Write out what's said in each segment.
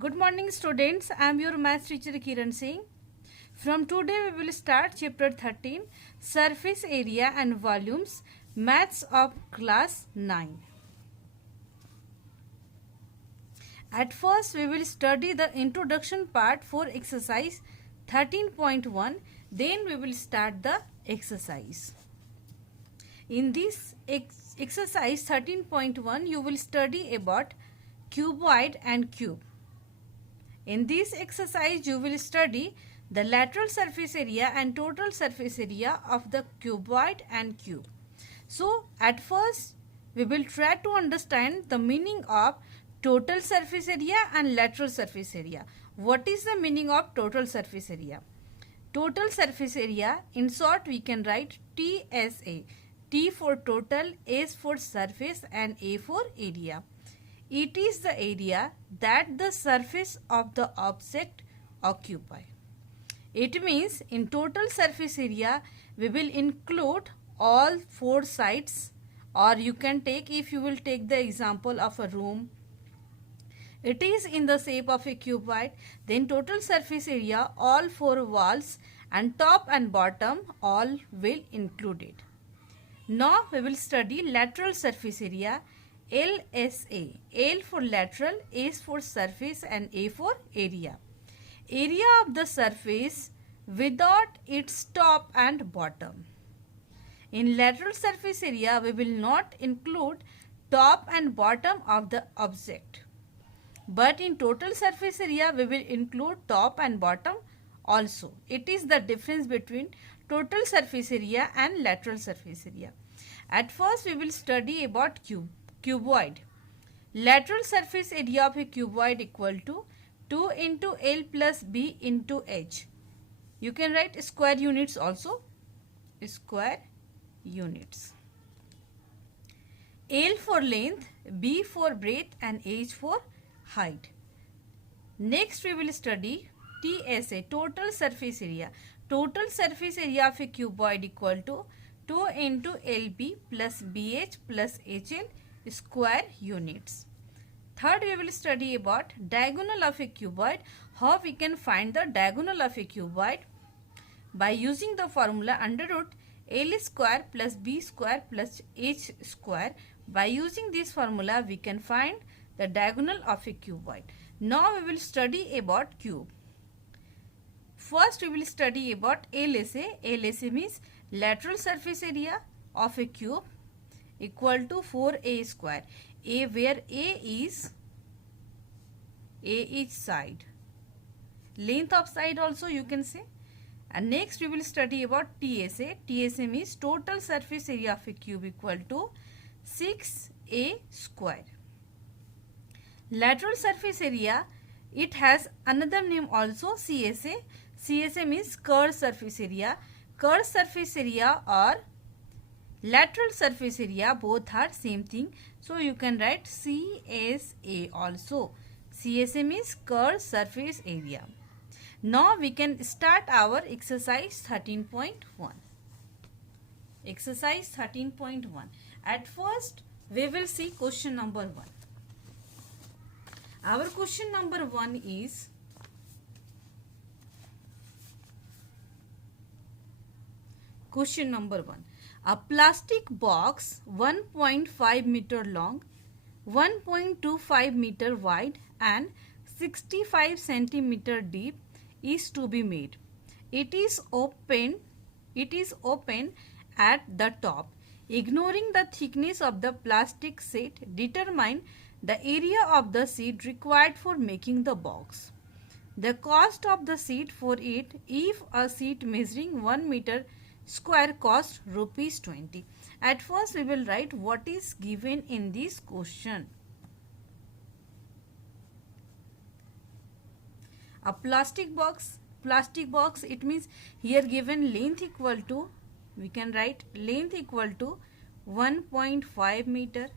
Good morning students, I am your math teacher Kiran Singh. From today we will start chapter 13 Surface Area and Volumes Maths of class 9. At first we will study the introduction part for exercise 13.1, then we will start the exercise. In this exercise 13.1 you will study about cuboid and cube. In this exercise, you will study the lateral surface area and total surface area of the cuboid and cube. So, at first, we will try to understand the meaning of total surface area and lateral surface area. What is the meaning of total surface area? Total surface area, in short, we can write TSA. T for total, S for surface and A for area. It is the area that the surface of the object occupy. It means in total surface area we will include all four sides, or you can take, if you will take the example of a room, it is in the shape of a cuboid, then total surface area all four walls and top and bottom all will include it. Now we will study lateral surface area. LSA. L for lateral, S for surface and A for area. Area of the surface without its top and bottom. In lateral surface area, we will not include top and bottom of the object. But in total surface area, we will include top and bottom also. It is the difference between total surface area and lateral surface area. At first, we will study about cuboid. Lateral surface area of a cuboid equal to 2 into L plus B into H. You can write square units also. Square units. L for length, B for breadth and H for height. Next we will study TSA, total surface area. Total surface area of a cuboid equal to 2 into LB plus BH plus HL square units. Third, we will study about diagonal of a cuboid. How we can find the diagonal of a cuboid? By using the formula under root L square plus B square plus H square. By using this formula, we can find the diagonal of a cuboid. Now we will study about cube. First, we will study about LSA. LSA means lateral surface area of a cube equal to 4A square. A, where A is side. Length of side also you can say. And next we will study about TSA. TSA means total surface area of a cube equal to 6A square. Lateral surface area, it has another name also, CSA. CSA means curved surface area. Curved surface area or lateral surface area, both are same thing. So you can write CSA also. CSA means curved surface area. Now we can start our exercise 13.1. Exercise 13.1. At first we will see question number 1. Our question number 1 is question number 1. A plastic box 1.5 meter long, 1.25 meter wide and 65 centimeter deep is to be made. It is open at the top. Ignoring the thickness of the plastic sheet, determine the area of the sheet required for making the box. The cost of the sheet for it, if a sheet measuring 1 meter square, cost rupees 20. At first we will write what is given in this question. A plastic box, it means here given length equal to, we can write length equal to 1.5 meter,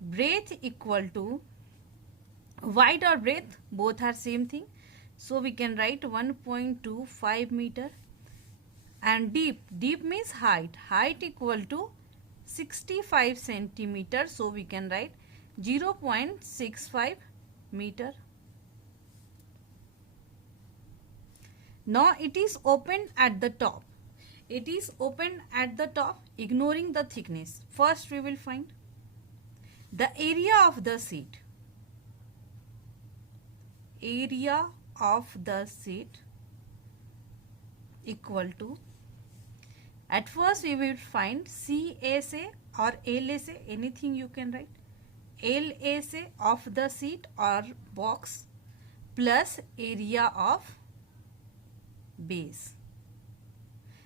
breadth equal to, wide or breadth both are same thing, so we can write 1.25 meter, and deep means height equal to 65 centimeter, so we can write 0.65 meter. Now it is open at the top. It is open at the top, ignoring the thickness. First we will find the area of the seat. Area of the seat equal to, at first we will find CSA or LSA, anything you can write. LSA of the seat or box plus area of base.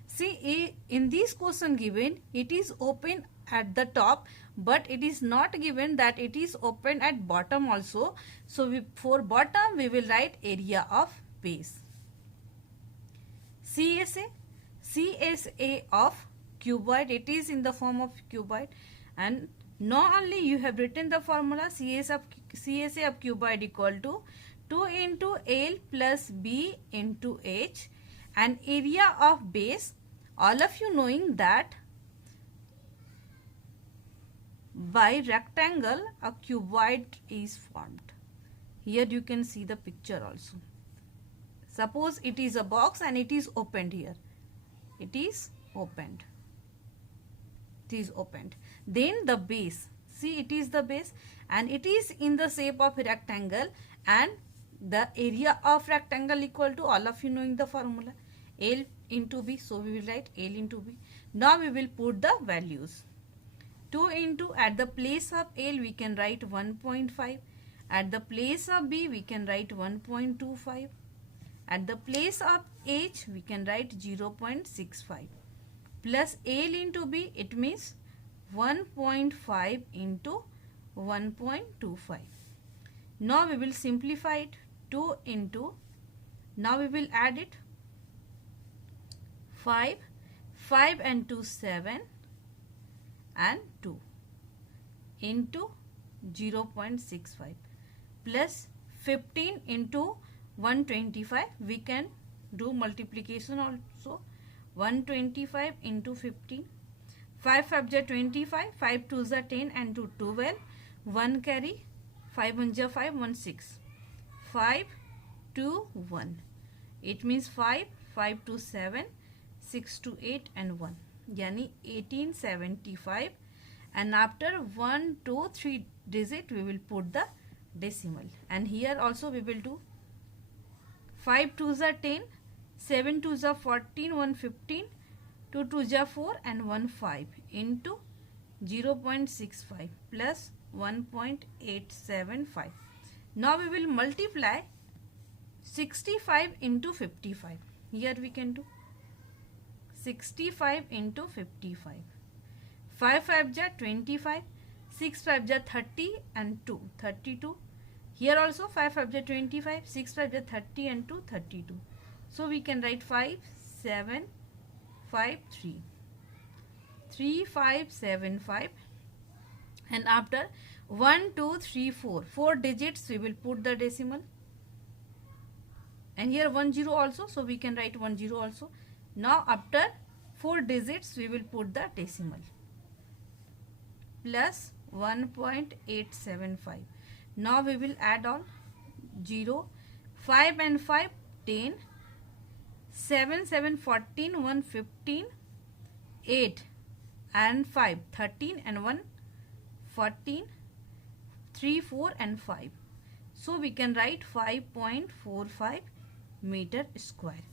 See, in this question given, it is open at the top, but it is not given that it is open at bottom also. So for bottom we will write area of base. CSA of cuboid, it is in the form of cuboid, and not only you have written the formula CSA of cuboid equal to 2 into L plus B into H, and area of base, all of you knowing that by rectangle a cuboid is formed. Here you can see the picture also. Suppose it is a box and it is opened here. It is opened. It is opened. Then the base. See, it is the base and it is in the shape of a rectangle, and the area of rectangle equal to, all of you knowing the formula, L into B. So we will write L into B. Now we will put the values. 2 into, at the place of L we can write 1.5. At the place of B we can write 1.25. At the place of H we can write 0.65 plus L into B, it means 1.5 into 1.25. Now we will simplify it. 2 into, now we will add it, 5 and 2 7 and 2 into 0.65 plus 15 into 125. We can do multiplication also. 125 into 15. 5 5 are 25, 5 2s are 10 and 2 12. 1 carry, 5 1 are 5, 1 6. 5 2 1. It means 5 5 2 7, 6 2 8 and 1. Yani 1875, and after 1 2 3 digit we will put the decimal, and here also we will do 5 2s are 10, 7 2s are 14, 1 15, 2 2s are 4 and 1 5 into 0.65 plus 1.875. Now we will multiply 65 into 55. Here we can do 65 into 55. 5 5 are 25, 6 5 are 30 and 2 32. Here also 5 5 are 25, 6 5 are 30 and 2 32. So we can write 5 7 5 3 3 5 7 5, and after 1 2 3 4 digits we will put the decimal, and here 1 0 also, so we can write 1 0 also. Now after 4 digits we will put the decimal plus 1.875. Now we will add on 0, 5 and 5 10, 7 7 14, 1 15, 8 and 5 13 and 1 14, 3 4 and 5. So we can write 5.45 meter square.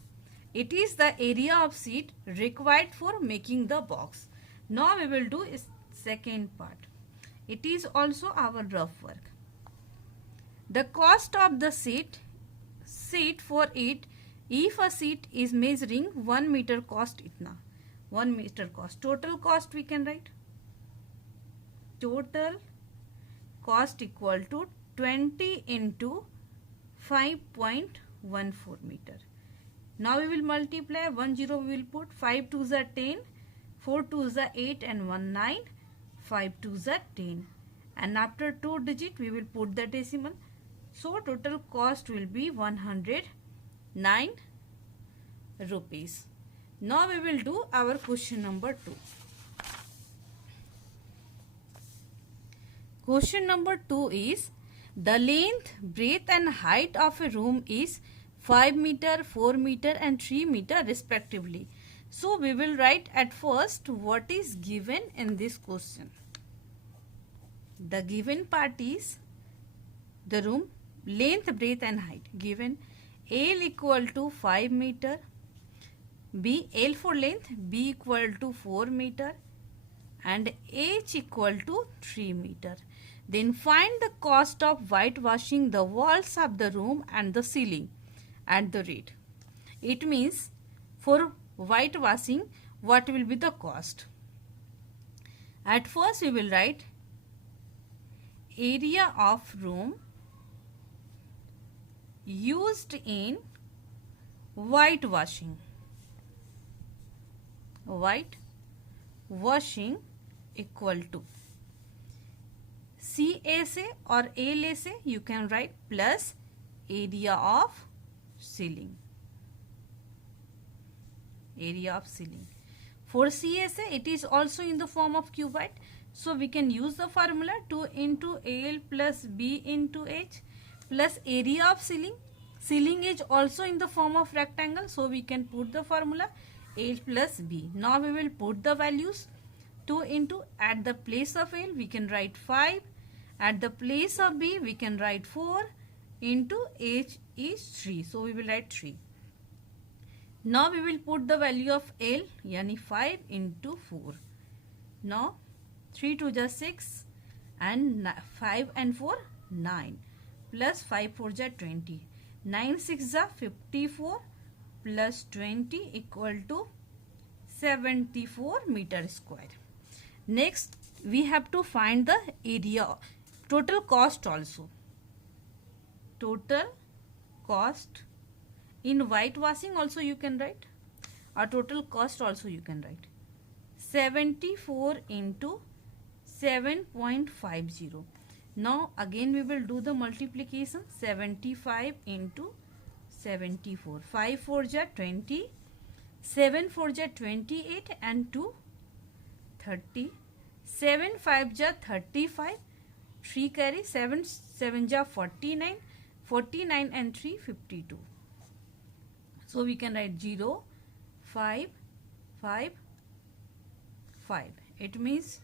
It is the area of seat required for making the box. Now we will do second part. It is also our rough work. The cost of the seat for it, if a seat is measuring 1 meter, cost itna 1 meter cost. Total cost we can write, total cost equal to 20 into 5.14 meter. Now we will multiply 1 0 we will put, 5 2s are 10, 4 2s are 8 and 1 9, 5 2s are 10, and after 2 digit we will put the decimal. So total cost will be 109 rupees. Now we will do our question number 2. Question number 2 is, the length, breadth and height of a room is 5 meter, 4 meter and 3 meter respectively. So we will write at first what is given in this question. The given part is the room length, breadth and height. Given L equal to 5 meter, B, L for length, B equal to 4 meter and H equal to 3 meter. Then find the cost of whitewashing the walls of the room and the ceiling at the rate. It means for whitewashing what will be the cost. At first we will write area of room used in whitewashing. Whitewashing equal to CSA or LSA you can write plus area of ceiling. Area of ceiling. For CSA it is also in the form of cuboid. So we can use the formula 2 into L plus B into H plus area of ceiling. Ceiling is also in the form of rectangle. So we can put the formula L plus B. Now we will put the values. 2 into at the place of L we can write 5. At the place of B we can write 4 into H is 3. So we will write 3. Now we will put the value of L yani 5 into 4. Now 3 to the 6 and 5 and 4 9 plus 5 4 ja 20. 9 6 ja 54 plus 20 equal to 74 meter square. Next we have to find the area, total cost also. Total cost in whitewashing also you can write, or total cost also you can write. 74 into 7.50. Now again we will do the multiplication. 75 into 74. 5 4 ja 20. 7 4 ja 28 and 2 30. 7 5 ja 35. 3 carry 7 7 ja 49. 49 and 3 52. So we can write 0 5 5 5. It means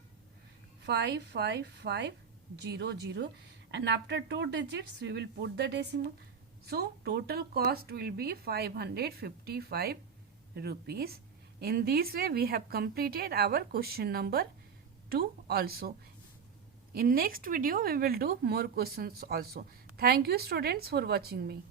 55500, and after 2 digits we will put the decimal. So total cost will be 555 rupees. In this way we have completed our question number 2 also. In next video we will do more questions also. Thank you students for watching me.